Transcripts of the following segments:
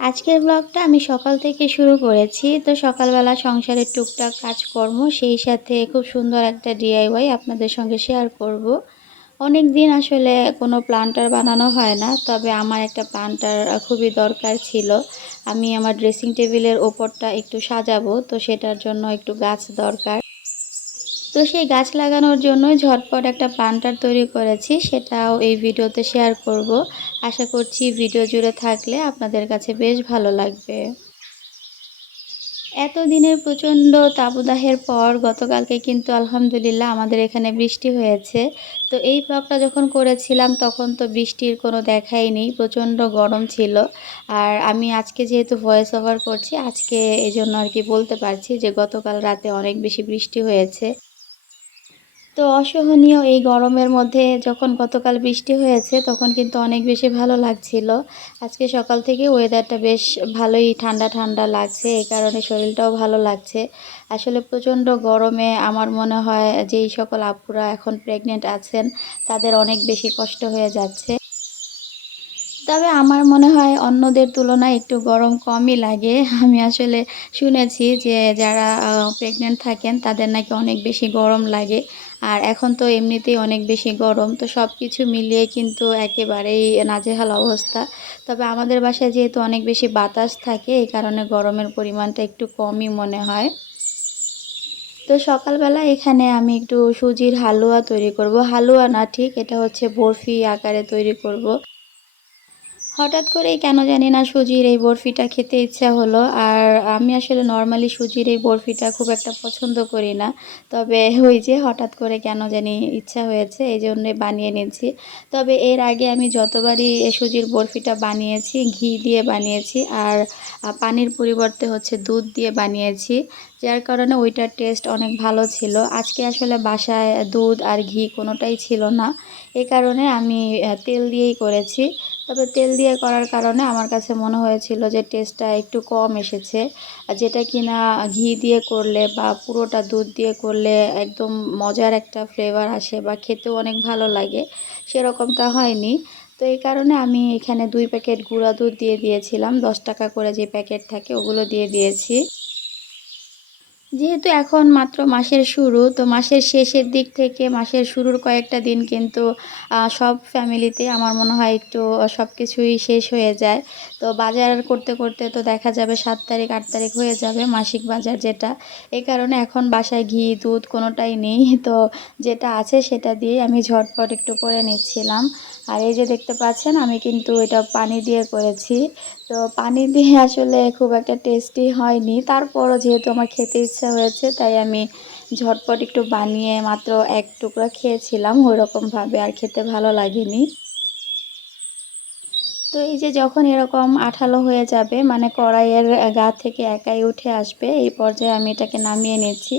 আজকের ব্লগটা আমি সকাল থেকে শুরু করেছি। তো সকালবেলা সংসারের টুকটাক কাজকর্ম, সেই সাথে খুব সুন্দর একটা ডিআইওয়াই আপনাদের সঙ্গে শেয়ার করব। অনেক দিন আসলে কোনো প্লান্টার বানানো হয় না, তবে আমার একটা প্লান্টার খুবই দরকার ছিল। আমি আমার ড্রেসিং টেবিলের ওপরটা একটু সাজাবো, তো সেটার জন্য একটু গাছ দরকার। তো সেই গাছ লাগানোর জন্যই ঝটপট একটা প্লান্টার তৈরি করেছি, সেটাও এই ভিডিওতে শেয়ার করব। আশা করছি ভিডিও জুড়ে থাকলে আপনাদের কাছে বেশ ভালো লাগবে। এতদিনের প্রচণ্ড তাপদাহের পর গতকালকে কিন্তু আলহামদুলিল্লাহ আমাদের এখানে বৃষ্টি হয়েছে। তো এই ব্লগটা যখন করেছিলাম তখন তো বৃষ্টির কোনো দেখাই নেই, প্রচণ্ড গরম ছিল। আর আমি আজকে যেহেতু ভয়েস ওভার করছি, আজকে এই জন্য আর কি বলতে পারছি যে গতকাল রাতে অনেক বেশি বৃষ্টি হয়েছে। তো অসহনীয় এই গরমের মধ্যে যখন গতকাল বৃষ্টি হয়েছে, তখন কিন্তু অনেক বেশি ভালো লাগছিল। আজকে সকাল থেকে ওয়েদারটা বেশ ভালোই ঠান্ডা ঠান্ডা লাগছে, এই কারণে শরীরটাও ভালো লাগছে। আসলে প্রচণ্ড গরমে আমার মনে হয় যেই সকল আপুরা এখন প্রেগনেন্ট আছেন, তাদের অনেক বেশি কষ্ট হয়ে যাচ্ছে। তবে আমার মনে হয় অন্যদের তুলনায় একটু গরম কমই লাগে। আমি আসলে শুনেছি যে যারা প্রেগনেন্ট থাকেন, তাদের নাকি অনেক বেশি গরম লাগে। আর এখন তো এমনিতেই অনেক বেশি গরম, তো সব কিছু মিলিয়ে কিন্তু একেবারেই নাজেহাল অবস্থা। তবে আমাদের বাসায় যেহেতু অনেক বেশি বাতাস থাকে, এই কারণে গরমের পরিমাণটা একটু কমই মনে হয়। তো সকালবেলা এখানে আমি একটু সুজির হালুয়া তৈরি করব। হালুয়া না ঠিক, এটা হচ্ছে বরফি আকারে তৈরি করব। হঠাৎ করেই কেন জানি না সুজির এই বরফিটা খেতে ইচ্ছা হলো। আর আমি আসলে নর্মালি সুজির এই বরফিটা খুব একটা পছন্দ করি না। তবে ওই যে হঠাৎ করে কেন জানি ইচ্ছা হয়েছে, এই জন্যে বানিয়ে নিয়েছি। তবে এর আগে আমি যতবারই সুজির বরফিটা বানিয়েছি, ঘি দিয়ে বানিয়েছি আর পানির পরিবর্তে হচ্ছে দুধ দিয়ে বানিয়েছি, যার কারণে ওইটার টেস্ট অনেক ভালো ছিল। আজকে আসলে বাসায় দুধ আর ঘি কোনোটাই ছিল না। এ কারণে আমি তেল দিয়েই করেছি। তবে তেল দিয়ে করার কারণে আমার কাছে মনে হয়েছিল যে টেস্টটা একটু কম এসেছে। যেটা কিনা ঘি দিয়ে করলে বা পুরোটা দুধ দিয়ে করলে একদম মজার একটা ফ্লেভার আসে বা খেতেও অনেক ভালো লাগে, সেরকমটা হয়নি। তো এই কারণে আমি এখানে দুই প্যাকেট গুঁড়া দুধ দিয়ে দিয়েছিলাম, দশ টাকা করে যে প্যাকেট থাকে ওগুলো দিয়ে দিয়েছি। যেহেতু এখন মাত্র মাসের শুরু, তো মাসের শেষের দিক থেকে মাসের শুরুর কয়েকটা দিন কিন্তু সব ফ্যামিলিতে আমার মনে হয় একটু সব কিছুই শেষ হয়ে যায়। তো বাজার করতে করতে তো দেখা যাবে সাত তারিখ, আট তারিখ হয়ে যাবে মাসিক বাজার যেটা। এই কারণে এখন বাসায় ঘি, দুধ কোনোটাই নেই। তো যেটা আছে সেটা দিয়ে আমি ঝটপট একটু করে নিচ্ছিলাম। আর এই যে দেখতে পাচ্ছেন, আমি কিন্তু এটা পানি দিয়ে করেছি। তো পানি দিয়ে আসলে খুব একটা টেস্টি হয়নি। তারপরও যেহেতু আমার খেতে ইচ্ছা হয়েছে, তাই আমি ঝটপট একটু বানিয়ে মাত্র এক টুকরা খেয়েছিলাম। ওই রকমভাবে আর খেতে ভালো লাগেনি। তো এই যে যখন এরকম আঠালো হয়ে যাবে মানে কড়াইয়ের গা থেকে একাই উঠে আসবে, এই পর্যায়ে আমি এটাকে নামিয়ে নিচ্ছি।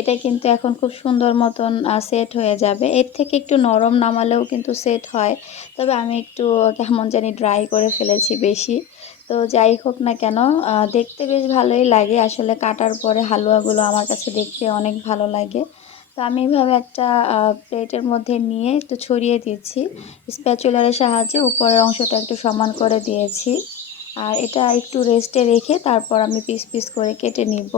এটা কিন্তু এখন খুব সুন্দর মতন সেট হয়ে যাবে। এর থেকে একটু নরম নামালেও কিন্তু সেট হয়। তবে আমি একটু কেমন জানি ড্রাই করে ফেলেছি বেশি। তো যাই হোক না কেন দেখতে বেশ ভালোই লাগে। আসলে কাটার পরে হালুয়াগুলো আমার কাছে দেখতে অনেক ভালো লাগে। তো আমি এভাবে একটা প্লেটের মধ্যে নিয়ে একটু ছড়িয়ে দিয়েছি। স্প্যাচুলারের সাহায্যে উপরের অংশটা একটু সমান করে দিয়েছি। আর এটা একটু রেস্টে রেখে তারপর আমি পিস পিস করে কেটে নিব।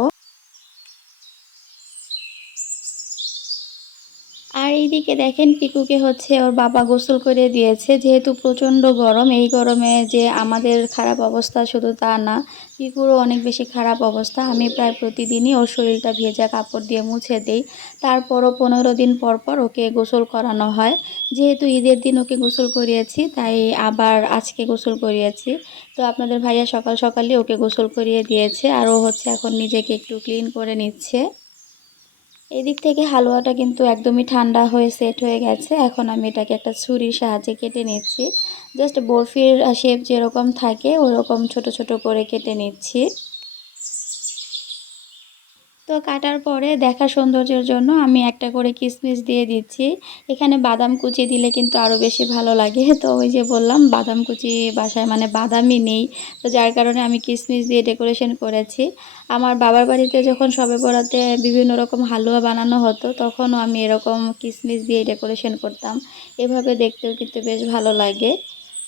আর এইদিকে দেখেন পিকুকে হচ্ছে ওর বাবা গোসল করে দিয়েছে। যেহেতু প্রচণ্ড গরম, এই গরমে যে আমাদের খারাপ অবস্থা শুধু তা না পিকুরও অনেক বেশি খারাপ অবস্থা। আমি প্রায় প্রতিদিনই ওর শরীরটা ভেজা কাপড় দিয়ে মুছে দিই। তারপরও পনেরো দিন পর পর ওকে গোসল করানো হয়। যেহেতু ঈদের দিন ওকে গোসল করিয়েছি, তাই আবার আজকে গোসল করিয়েছি। তো আপনাদের ভাইয়া সকাল সকালই ওকে গোসল করিয়ে দিয়েছে আর ও হচ্ছে এখন নিজেকে একটু ক্লিন করে নিচ্ছে। এদিক থেকে হালুয়াটা কিন্তু একদমই ঠান্ডা হয়ে সেট হয়ে গেছে। এখন আমি এটাকে একটা ছুরির সাহায্যে কেটে নিচ্ছি। জাস্ট বরফির শেপ যেরকম থাকে, ওরকম ছোট ছোট করে কেটে নিচ্ছি। তো কাটার পরে দেখা সৌন্দর্যের জন্য আমি একটা করে কিশমিশ দিয়ে দিচ্ছি। এখানে বাদাম কুচি দিলে কিন্তু আরও বেশি ভালো লাগে। তো ওই যে বললাম, বাদাম কুচি বাসায় মানে বাদামই নেই। তো যার কারণে আমি কিশমিশ দিয়ে ডেকোরেশন করেছি। আমার বাবার বাড়িতে যখন সবে বরাতে বিভিন্ন রকম হালুয়া বানানো হতো, তখনও আমি এরকম কিশমিশ দিয়ে ডেকোরেশন করতাম। এভাবে দেখতেও কিন্তু বেশ ভালো লাগে।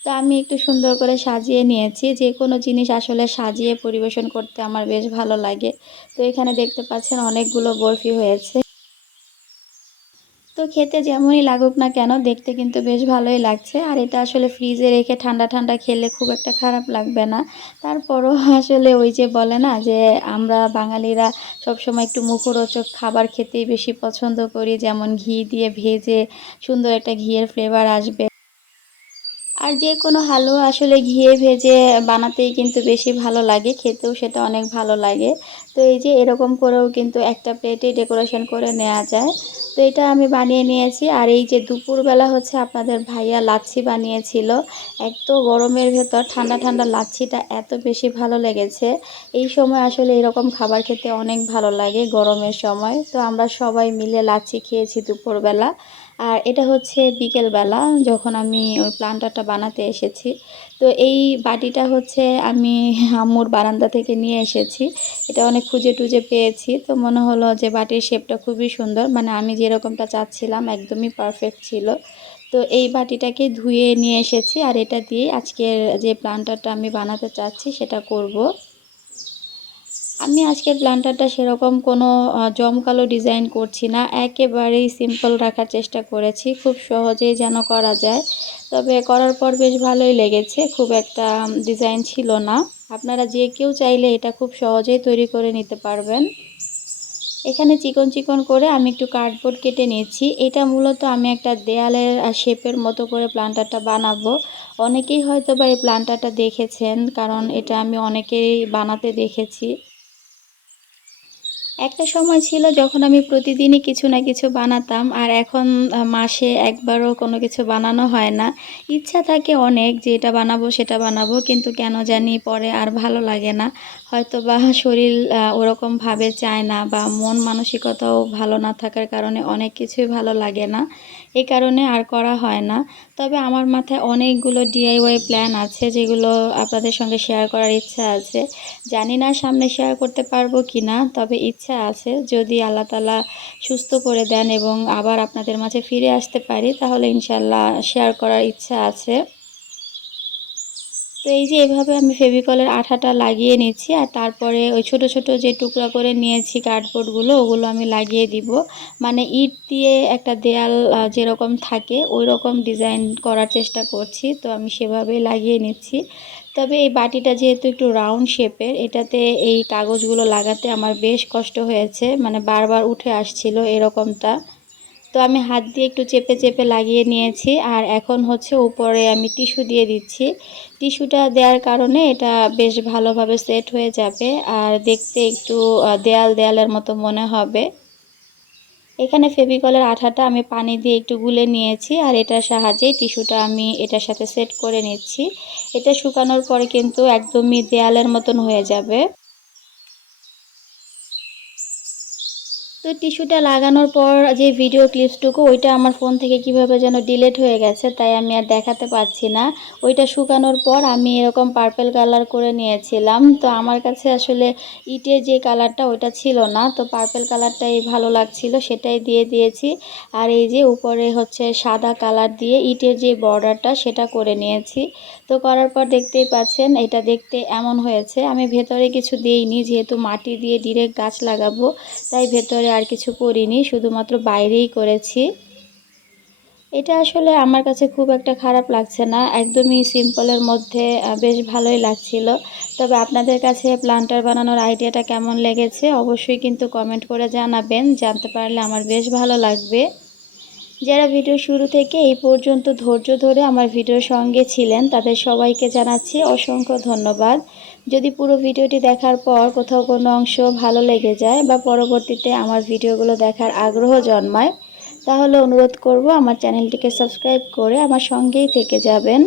তো আমি একটু সুন্দর করে সাজিয়ে নিয়েছি। যে কোনো জিনিস আসলে সাজিয়ে পরিবেশন করতে আমার বেশ ভালো লাগে। তো এখানে দেখতে পাচ্ছেন অনেকগুলো বরফি হয়েছে। তো খেতে যেমনই লাগুক না কেন, দেখতে কিন্তু বেশ ভালোই লাগছে। আর এটা আসলে ফ্রিজে রেখে ঠান্ডা ঠান্ডা খেলে খুব একটা খারাপ লাগবে না। তারপরও আসলে ওই যে বলে না যে, আমরা বাঙালিরা সবসময় একটু মুখরোচক খাবার খেতেই বেশি পছন্দ করি। যেমন ঘি দিয়ে ভেজে সুন্দর একটা ঘিয়ের ফ্লেভার আসবে। আর যে কোনো হালুয়া আসলে ঘিয়ে ভেজে বানাতেই কিন্তু বেশি ভালো লাগে, খেতেও সেটা অনেক ভালো লাগে। তো এই যে এরকম করেও কিন্তু একটা প্লেটে ডেকোরেশন করে নেওয়া যায়। তো এটা আমি বানিয়ে নিয়েছি। আর এই যে দুপুরবেলা হচ্ছে আপনাদের ভাইয়া লাচ্ছি বানিয়েছিল, এত গরমের ভেতর ঠান্ডা ঠান্ডা লাচ্ছিটা এত বেশি ভালো লেগেছে। এই সময় আসলে এরকম খাবার খেতে অনেক ভালো লাগে গরমের সময়। তো আমরা সবাই মিলে লাচ্ছি খেয়েছি দুপুরবেলা। আর এটা হচ্ছে বিকেলবেলা যখন আমি ওই প্লান্টারটা বানাতে এসেছি। তো এই বাটিটা হচ্ছে আমি আম্মুর বারান্দা থেকে নিয়ে এসেছি। এটা অনেক খুঁজে টুজে পেয়েছি। তো মনে হলো যে বাটির শেপটা খুবই সুন্দর। মানে আমি যেরকমটা চাচ্ছিলাম একদমই পারফেক্ট ছিল। তো এই বাটিটাকে ধুয়ে নিয়ে এসেছি। আর এটা দিয়ে আজকের যে প্লান্টারটা আমি বানাতে চাচ্ছি সেটা করব। আমি আজকের প্ল্যান্টারটা সেরকম কোনো জমকালো ডিজাইন করছি না। একেবারেই সিম্পল রাখার চেষ্টা করেছি। খুব সহজেই যেন করা যায়। তবে করার পর বেশ ভালোই লেগেছে। খুব একটা ডিজাইন ছিল না। আপনারা যে কেউ চাইলে এটা খুব সহজেই তৈরি করে নিতে পারবেন। এখানে চিকন চিকন করে আমি একটু কার্ডবোর্ড কেটে নিয়েছি। এটা মূলত আমি একটা দেয়ালের শেপের মতো করে প্লান্টারটা বানাবো। অনেকেই হয়তো বা এই প্লান্টারটা দেখেছেন, কারণ এটা আমি অনেকেই বানাতে দেখেছি। একটা সময় ছিল যখন আমি প্রতিদিনই কিছু না কিছু বানাতাম আর এখন মাসে একবারও কোনো কিছু বানানো হয় না। ইচ্ছা থাকে অনেক যে এটা বানাবো, সেটা বানাবো, কিন্তু কেন জানি পরে আর ভালো লাগে না। হয়তো বা শরীর ওরকমভাবে চায় না বা মন মানসিকতাও ভালো না থাকার কারণে অনেক কিছুই ভালো লাগে না। এই কারণে আর করা হয় না। তবে আমার মাথায় অনেকগুলো ডিআইওয়াই প্ল্যান আছে যেগুলো আপনাদের সঙ্গে শেয়ার করার ইচ্ছা আছে। জানি না সামনে শেয়ার করতে পারব কি না তবে ইচ্ছা আছে, যদি আল্লাহ তালা সুস্থ করে দেন এবং আবার আপনাদের মাঝে ফিরে আসতে পারি, তাহলে ইনশাল্লাহ শেয়ার করার ইচ্ছা আছে। তো এই যে এভাবে আমি ফেভিকলের আঠাটা লাগিয়ে নিচ্ছি, আর তারপরে ওই ছোট ছোট যে টুকরা করে নিয়েছি কার্ডবোর্ডগুলো ওগুলো আমি লাগিয়ে দিব। মানে ইট দিয়ে একটা দেয়াল যেরকম থাকে ওই রকম ডিজাইন করার চেষ্টা করছি, তো আমি সেভাবেই লাগিয়ে নিচ্ছি। তবে এই বাটিটা যেহেতু একটু রাউন্ড শেপের এটাতে এই কাগজগুলো লাগাতে আমার বেশ কষ্ট হয়েছে মানে বারবার উঠে আসছিল এরকমটা। তো আমি হাত দিয়ে একটু চেপে চেপে লাগিয়ে নিয়েছি, আর এখন হচ্ছে উপরে আমি টিস্যু দিয়ে দিচ্ছি। টিস্যুটা দেওয়ার কারণে এটা বেশ ভালোভাবে সেট হয়ে যাবে, আর দেখতে একটু দেয়াল দেয়ালের মতো মনে হবে। এখানে ফেভিকলের আঠাটা আমি পানি দিয়ে একটু গুলে নিয়েছি আর এটার সাহায্যে টিস্যুটা আমি এটার সাথে সেট করে নিচ্ছি। এটা শুকানোর পরে কিন্তু একদমই দেয়ালের মতন হয়ে যাবে। তো টিস্যুটা লাগানোর পর যে ভিডিও ক্লিপসটুকু ওইটা আমার ফোন থেকে কীভাবে যেন ডিলেট হয়ে গেছে, তাই আমি আর দেখাতে পারছি না। ওইটা শুকানোর পর আমি এরকম পার্পেল কালার করে নিয়েছিলাম। তো আমার কাছে আসলে ইটের যে কালারটা ওইটা ছিল না। তো পার্পেল কালারটাই ভালো লাগছিল, সেটাই দিয়ে দিয়েছি। আর এই যে উপরে হচ্ছে সাদা কালার দিয়ে ইটের যে বর্ডারটা সেটা করে নিয়েছি। তো করার পর দেখতেই পাচ্ছেন, এটা দেখতে এমন হয়েছে, আমি ভেতরে কিছু দিইনি, যেহেতু মাটি দিয়ে ডিরেক্ট গাছ লাগাবো, তাই ভেতরে আর কিছু করিনি, শুধুমাত্র বাইরেই করেছি। এটা আসলে আমার কাছে খুব একটা খারাপ লাগছে না, একদমই সিম্পলের মধ্যে বেশ ভালোই লাগছিল। তবে আপনাদের কাছে প্লান্টার বানানোর আইডিয়াটা কেমন লেগেছে, অবশ্যই কিন্তু কমেন্ট করে জানাবেন, জানতে পারলে আমার বেশ ভালো লাগবে। যারা ভিডিও শুরু থেকে এই পর্যন্ত ধৈর্য ধরে আমার ভিডিওর সঙ্গে ছিলেন, তাদের সবাইকে জানাচ্ছি অসংখ্য ধন্যবাদ। যদি পুরো ভিডিওটি দেখার পর কোথাও কোনো অংশ ভালো লেগে যায় বা পরবর্তীতে আমার ভিডিওগুলো দেখার আগ্রহ জন্মায়, তাহলে অনুরোধ করব আমার চ্যানেলটিকে সাবস্ক্রাইব করে আমার সঙ্গেই থেকে যাবেন।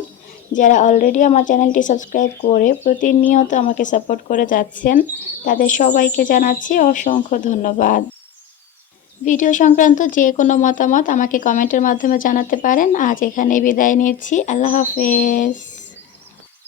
যারা অলরেডি আমার চ্যানেলটি সাবস্ক্রাইব করে প্রতিনিয়ত আমাকে সাপোর্ট করে যাচ্ছেন, তাদের সবাইকে জানাচ্ছি অসংখ্য ধন্যবাদ। ভিডিও সংক্রান্ত যে কোনো মতামত আমাকে কমেন্টের মাধ্যমে জানাতে পারেন। আজ এখানে বিদায় নিচ্ছি। আল্লাহ হাফেজ।